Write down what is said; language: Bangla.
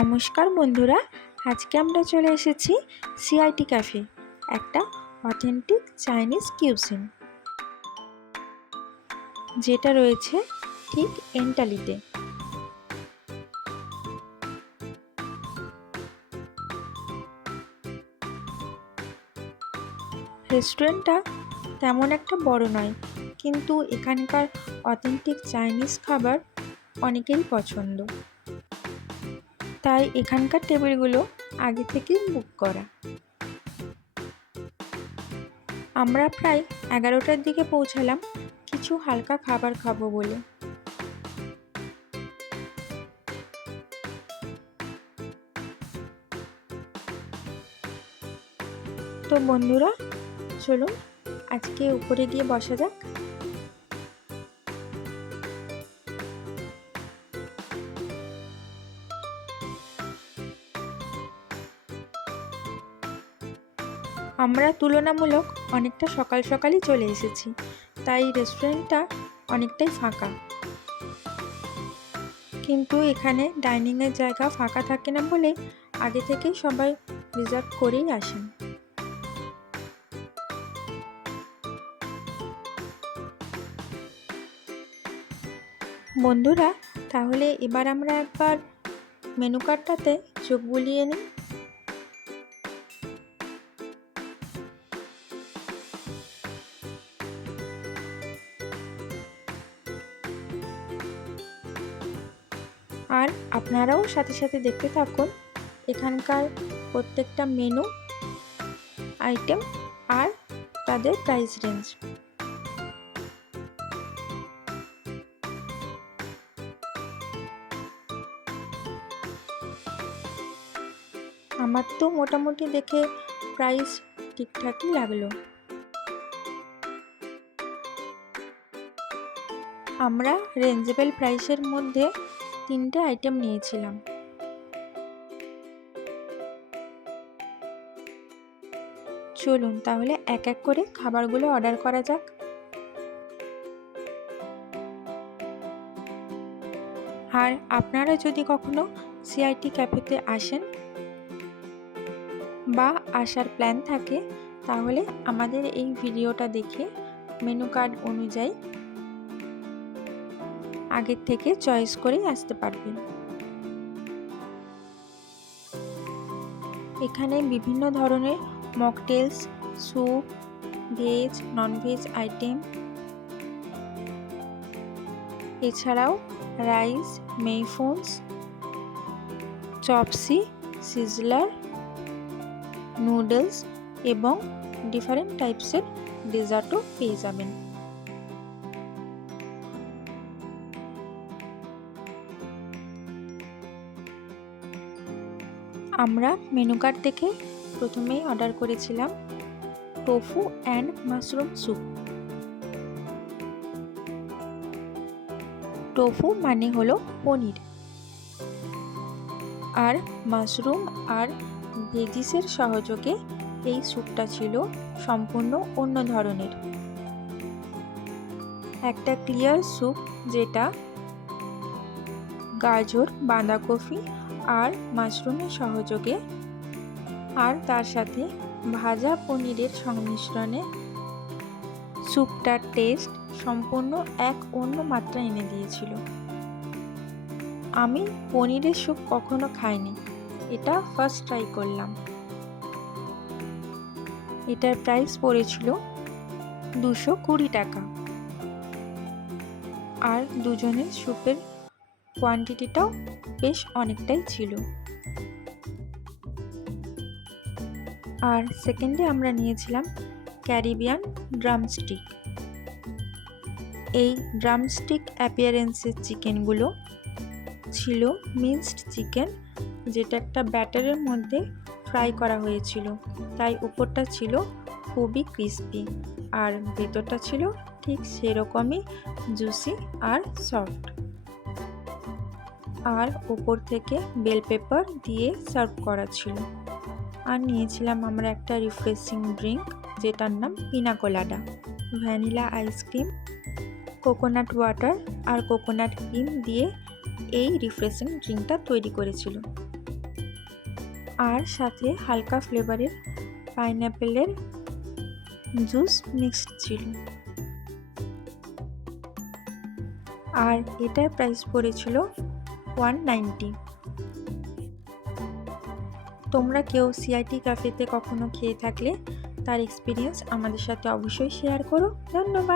নমস্কার বন্ধুরা, আজকে আমরা চলে এসেছি সিআইটি ক্যাফে, একটা অথেন্টিক চাইনিজ কিউজিন যেটা রয়েছে ঠিক এন্টালিতে। রেস্টুরেন্টটা তেমন একটা বড় নয়, কিন্তু এখানকার অথেন্টিক চাইনিজ খাবার অনেকেরই পছন্দ, তাই এখানকার টেবিলগুলো আগে থেকেই বুক করা। আমরা প্রায় 11টার দিকে পৌঁছালাম কিছু হালকা খাবার খাবো বলে। তো বন্ধুরা, চলুন আজকে উপরে গিয়ে বসা যাক। আমরা তুলনামূলক অনেকটা সকাল সকালই চলে এসেছি, তাই রেস্টুরেন্টটা অনেকটাই ফাঁকা। কিন্তু এখানে ডাইনিংয়ের জায়গা ফাঁকা থাকে না বলে আগে থেকেই সবাই রিজার্ভ করেই আসেন। বন্ধুরা, তাহলে এবার আমরা একবার মেনু কার্ডটাতে চোখ বুলিয়ে নিই। আর আপনারাও সাথে সাথে দেখতে থাকুন এখানকার প্রত্যেকটা মেনু আইটেম আর তাদের প্রাইস রেঞ্জ। আমার তো মোটামুটি দেখে প্রাইস ঠিকঠাকই লাগলো। আমরা রেঞ্জেবল প্রাইসের মধ্যে 3টে আইটেম নিয়েছিলাম। চলুন তাহলে এক এক করে খাবারগুলো অর্ডার করা যাক। আর আপনারা যদি কখনো সিআইটি ক্যাফেতে আসেন বা আসার প্ল্যান থাকে, তাহলে আমাদের এই ভিডিওটা দেখে মেনু কার্ড অনুযায়ী আগের থেকে চয়েস করেই আসতে পারবেন। এখানে বিভিন্ন ধরনের mocktails, soup, veg, non veg item, এছাড়াও রাইস, মেইফোনস, চপসি, সিজলার, নুডলস এবং ডিফারেন্ট টাইপসের ডেজার্টও পেয়ে যাবেন। আমরা মেনু কার্ড থেকে প্রথমেই অর্ডার করেছিলাম tofu and mushroom soup. Tofu মানে হলো পনির, আর মাশরুম আর ভেজিসের সহযোগে এই স্যুপটা ছিল সম্পূর্ণ অন্য ধরনের। একটা ক্লিয়ার স্যুপ যেটা গাজর, বাঁধাকপি আর মাশরুমের সহযোগে আর তার সাথে ভাজা পনিরের সংমিশ্রণে স্যুপটার টেস্ট সম্পূর্ণ এক অন্য মাত্রা এনে দিয়েছিল। আমি পনিরের স্যুপ কখনো খাইনি, এটা ফার্স্ট ট্রাই করলাম। এটার প্রাইস পড়েছিল 220 টাকা, আর দুজনের স্যুপের কোয়ান্টিটিটাও বেশ অনেকটাই ছিল। আর সেকেন্ডে আমরা নিয়েছিলাম ক্যারিবিয়ান ড্রামস্টিক। এই ড্রামস্টিক অ্যাপিয়ারেন্সের চিকেনগুলো ছিল মিক্সড চিকেন, যেটা একটা ব্যাটারের মধ্যে ফ্রাই করা হয়েছিল, তাই উপরটা ছিল খুবই ক্রিস্পি আর ভেতরটা ছিল ঠিক সেরকমই জুসি আর সফট। আর উপর থেকে বেল পেপার দিয়ে সার্ভ করা ছিল। আর নিয়েছিলাম আমরা একটা রিফ্রেশিং ড্রিঙ্ক, যেটার নাম পিনা কোলাডা। ভ্যানিলা আইসক্রিম, কোকোনাট ওয়াটার আর কোকোনাট ক্রিম দিয়ে এই রিফ্রেশিং ড্রিঙ্কটা তৈরি করেছিল। আর সাথে হালকা ফ্লেভারের পাইনঅ্যাপেলের জুস মিক্সড ছিল। আর এটার প্রাইস পড়েছিল 190। তোমরা কেউ সিআইটি ক্যাফেতে কখনো খেয়ে থাকলে তার এক্সপিরিয়েন্স আমাদের সাথে অবশ্যই শেয়ার করো। ধন্যবাদ।